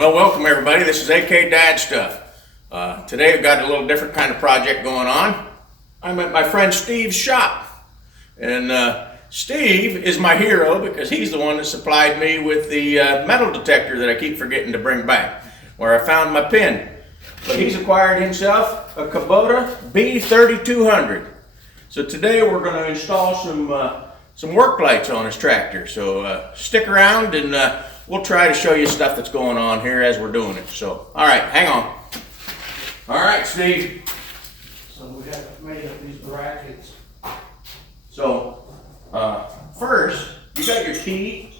Well, welcome everybody. This is AK Dad Stuff. Today I've got a little different kind of project going on. I'm at my friend Steve's shop. And Steve is my hero because he's the one that supplied me with the metal detector that I keep forgetting to bring back, where I found my pin. But he's acquired himself a Kubota B3200. So today we're going to install some work lights on his tractor. So stick around and we'll try to show you stuff that's going on here as we're doing it. So, all right, hang on. All right, Steve. So we have made up these brackets. So, first, you got your key.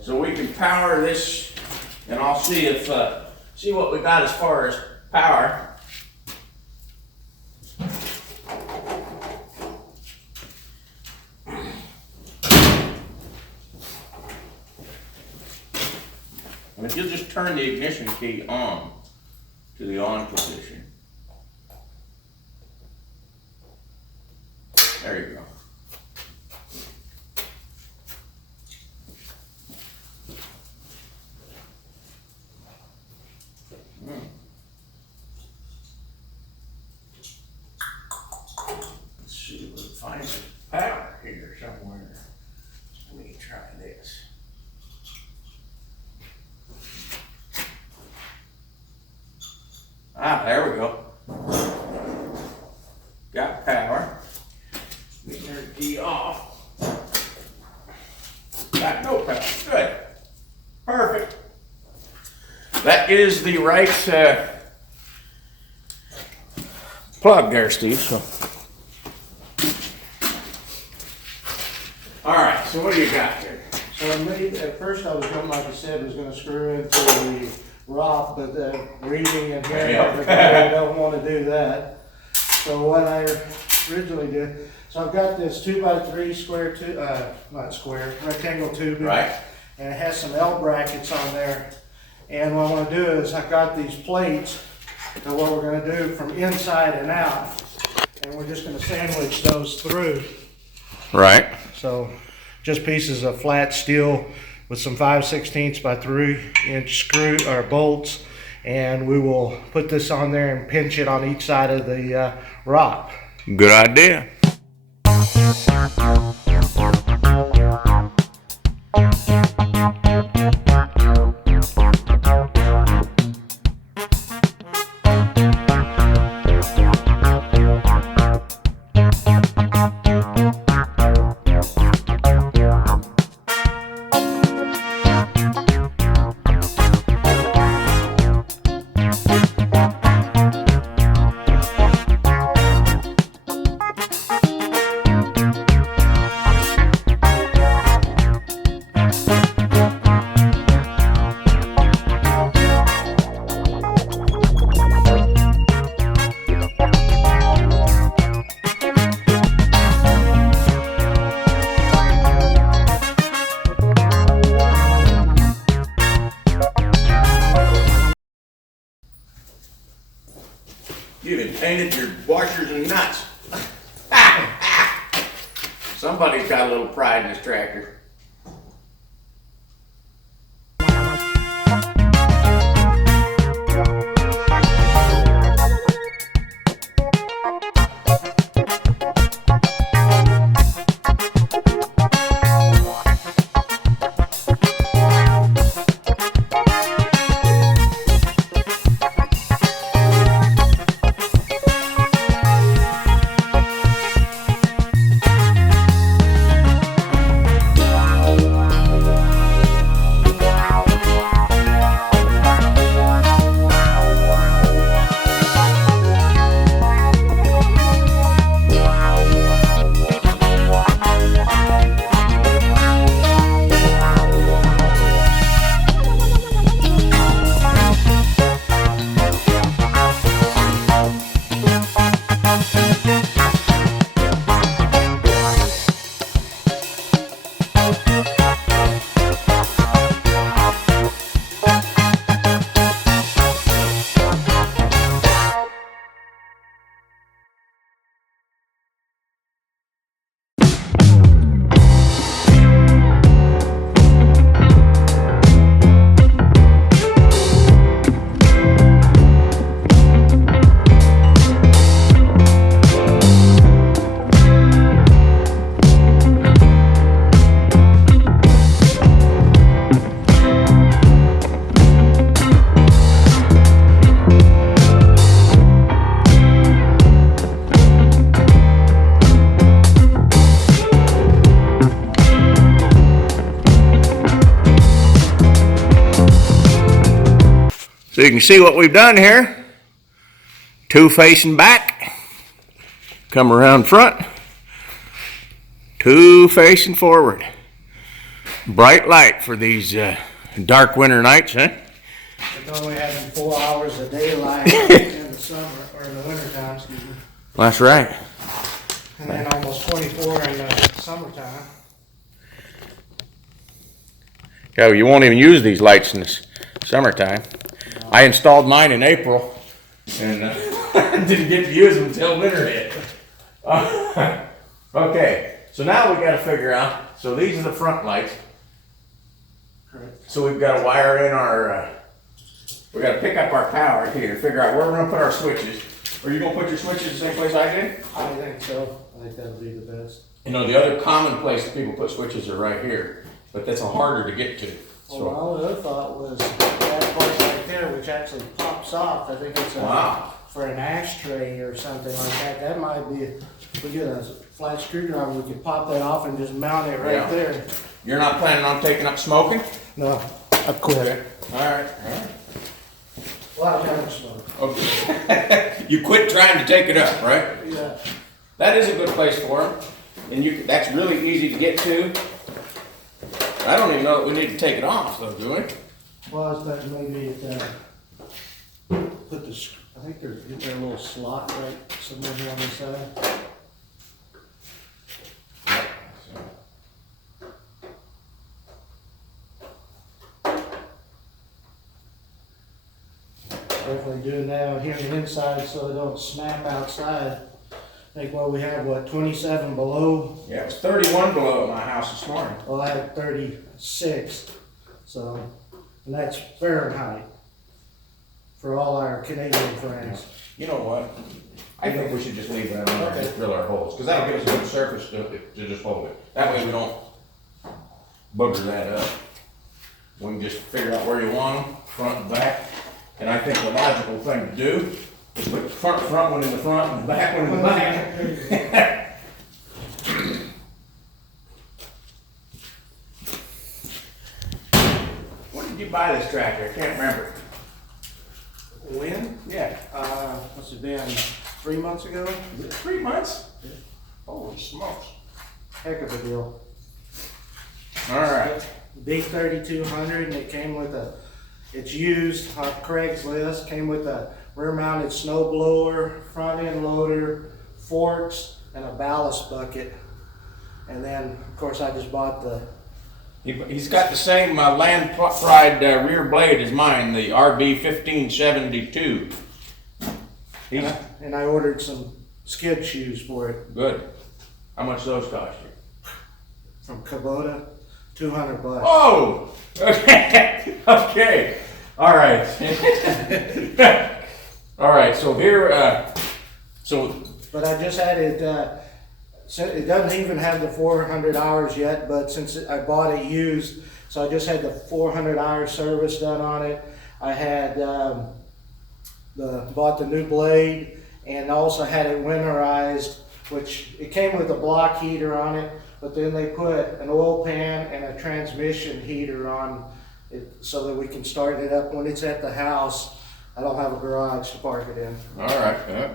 So we can power this, and I'll see if see what we got as far as power. And if you'll just turn the ignition key on to the on position. There you go. Let's see if we can find some power here somewhere. Let me try this. Ah, there we go. Got power. We turn the key off. Got no power. Good. Perfect. That is the right plug there, Steve. So. All right. So what do you got here? So I made, at first I was going, like I said, was going to screw into the rock, but reading and hearing everything, I don't want to do that. So what I originally did, so I've got this 2x3 square, not square, rectangle tubing. Right. And it has some L brackets on there. And what I want to do is I've got these plates, and what we're going to do from inside and out, and we're just going to sandwich those through. Right. So just pieces of flat steel with some 5/16 by 3-inch screw or bolts, and we will put this on there and pinch it on each side of the rock. Good idea. You even painted your washers and nuts. Somebody's got a little pride in this tractor. So you can see what we've done here. 2 facing back. Come around front. 2 facing forward. Bright light for these dark winter nights, huh? It's only having 4 hours of daylight in the summer, or in the winter time, excuse me. That's right. And then almost 24 in the summertime. Yeah, you won't even use these lights in the summertime. No. I installed mine in April and didn't get to use them until winter hit. Okay, so now we got to figure out, so these are the front lights. Correct. So we've got to wire in our, we got to pick up our power here, figure out where we're going to put our switches. Are you going to put your switches the same place I did? I think so. I think that'll be the best. You know, the other common place that people put switches are right here, but that's harder to get to. Well, my only other thought was that part right there, which actually pops off. I think it's for an ashtray or something like that. That might be, if we get a flat screwdriver, we could pop that off and just mount it right there. You're not planning on taking up smoking? No, I quit. Okay. All right. Well, I never smoke. Okay. You quit trying to take it up, right? Yeah. That is a good place for them, and that's really easy to get to. I don't even know that we need to take it off, though, do we? Well, I was thinking maybe put the, I think there's a little slot right somewhere here on the side. Definitely doing that here on the inside so they don't snap outside. I think we have, 27 below? Yeah, it was 31 below at my house this morning. Well, I had 36, so, and that's Fahrenheit for all our Canadian friends. You know what? I think we should just leave that on there and just drill our holes, because that'll give us a good surface to just hold it. That way we don't booger that up. We can just figure out where you want them, front and back. And I think the logical thing to do is put the front one in the front and the back one in the back. When did you buy this tractor? I can't remember. When? Yeah. What's it been, 3 months ago? Is it 3 months? Yeah. Holy smokes. Heck of a deal. All right. B3200, and it came with it's used on Craigslist, came with a rear mounted snow blower, front end loader, forks, and a ballast bucket. And then, of course, I just bought He's got the same land fried rear blade as mine, the RB1572. And I ordered some skid shoes for it. Good. How much those cost you? From Kubota, $200. Oh! Okay. Okay. All right. All right. So here, But I just had it. So it doesn't even have the 400 hours yet, but since I bought it used, so I just had the 400 hour service done on it. I had bought the new blade and also had it winterized, which it came with a block heater on it, but then they put an oil pan and a transmission heater on it so that we can start it up when it's at the house. I don't have a garage to park it in. all right. Yeah.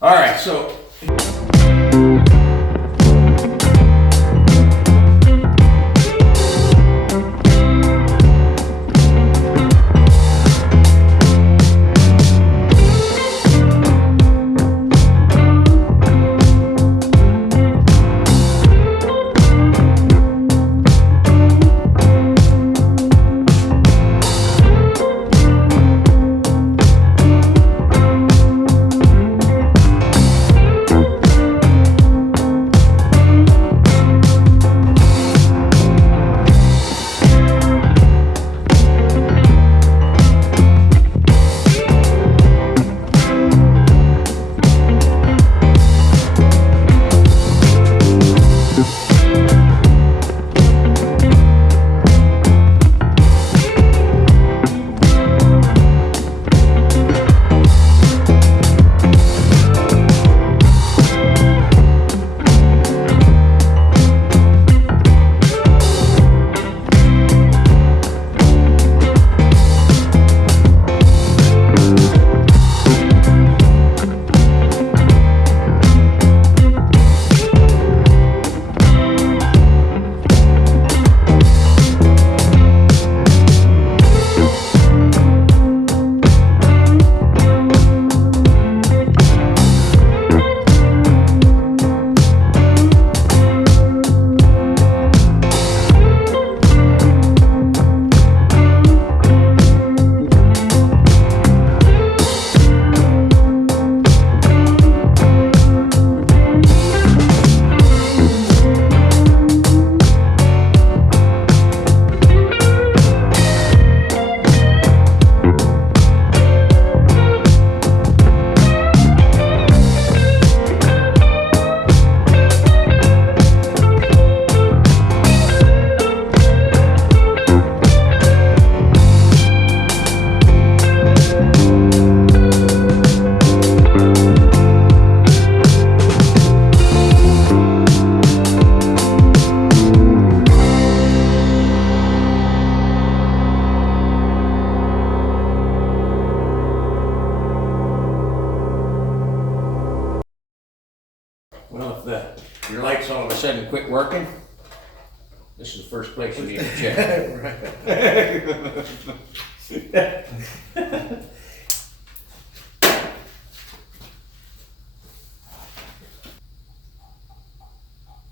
All right. So. sudden quit working, this is the first place you need to check.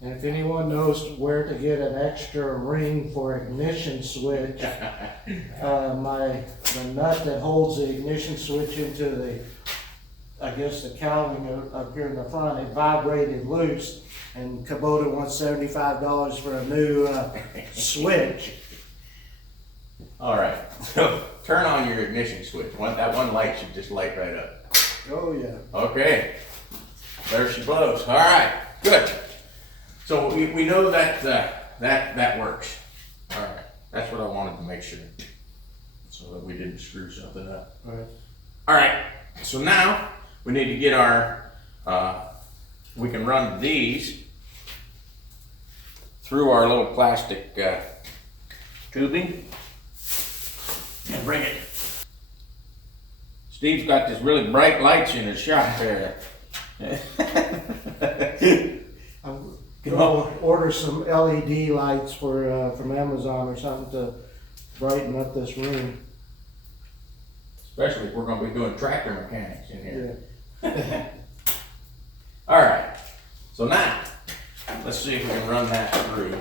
And if anyone knows where to get an extra ring for ignition switch, the nut that holds the ignition switch into the, I guess the cowling up here in the front, it vibrated loose, and Kubota wants $75 for a new switch. All right, so turn on your ignition switch. That one light should just light right up. Oh yeah. Okay, there she blows. All right, good. So we know that that works. All right, that's what I wanted to make sure, so that we didn't screw something up. All right, so now we need to get our, we can run these through our little plastic tubing and bring it. Steve's got this really bright lights in his shop there. I'm gonna order some LED lights for from Amazon or something to brighten up this room. Especially if we're going to be doing tractor mechanics in here. Yeah. All right, so now let's see if we can run that through.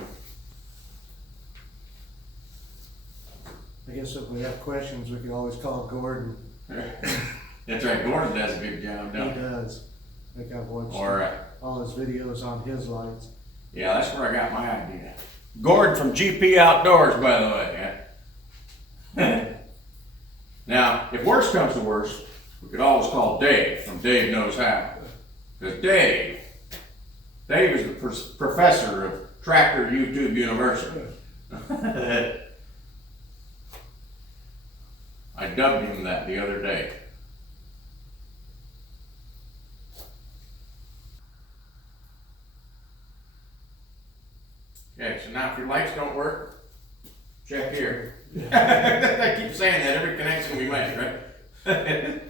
I guess if we have questions, we can always call Gordon. That's right, Gordon does a good job, He don't he? does. I think I've watched All right. all his videos on his lights. Yeah, that's where I got my idea. Gordon from GP Outdoors, by the way. Now, if worst comes to worst, we could always call Dave from Dave Knows How. Because Dave is the professor of Tractor YouTube University. I dubbed him that the other day. Okay, so now if your lights don't work, check here. I keep saying that every connection we make, right?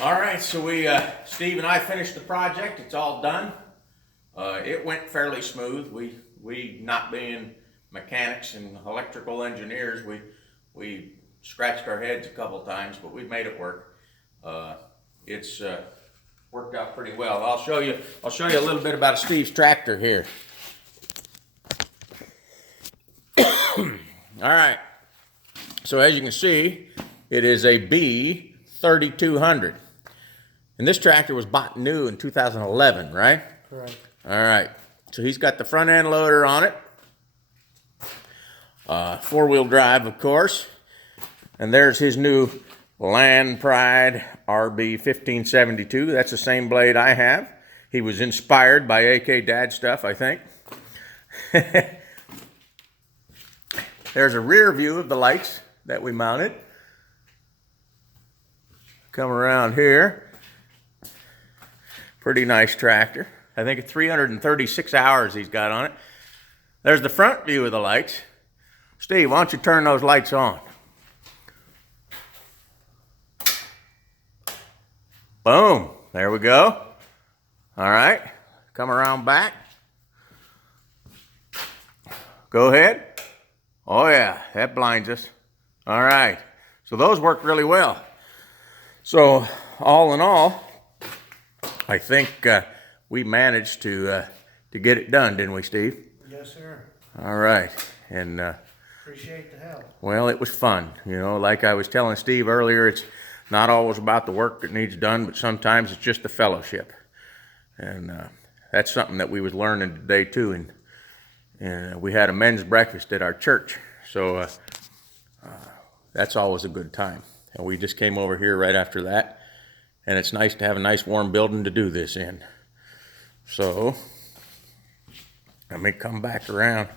All right, so Steve and I finished the project. It's all done. It went fairly smooth. We not being mechanics and electrical engineers, we scratched our heads a couple times, but we made it work. It's worked out pretty well. I'll show you a little bit about Steve's tractor here. All right. So as you can see, it is a B3200. And this tractor was bought new in 2011, right? Correct. All right. So he's got the front end loader on it. Four-wheel drive, of course. And there's his new Land Pride RB1572. That's the same blade I have. He was inspired by AK Dad stuff, I think. There's a rear view of the lights that we mounted. Come around here. Pretty nice tractor. I think it's 336 hours he's got on it. There's the front view of the lights. Steve, why don't you turn those lights on? Boom. There we go. All right. Come around back. Go ahead. Oh yeah, that blinds us. All right. So those work really well. So all in all, I think we managed to get it done, didn't we, Steve? Yes, sir. All right. And Appreciate the help. well, it was fun. You know, like I was telling Steve earlier, it's not always about the work that needs done, but sometimes it's just the fellowship. And that's something that we was learning today too. And we had a men's breakfast at our church. So that's always a good time. And we just came over here right after that. And it's nice to have a nice warm building to do this in. So let me come back around.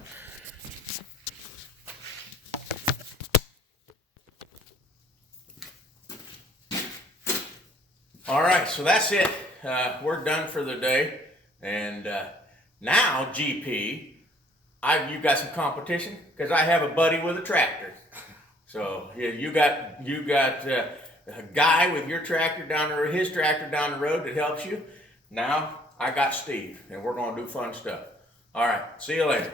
All right, so that's it. We're done for the day. And now, GP, you got some competition because I have a buddy with a tractor. So yeah, you got a guy with your tractor down the road, his tractor down the road that helps you. Now I got Steve, and we're gonna do fun stuff. All right, see you later.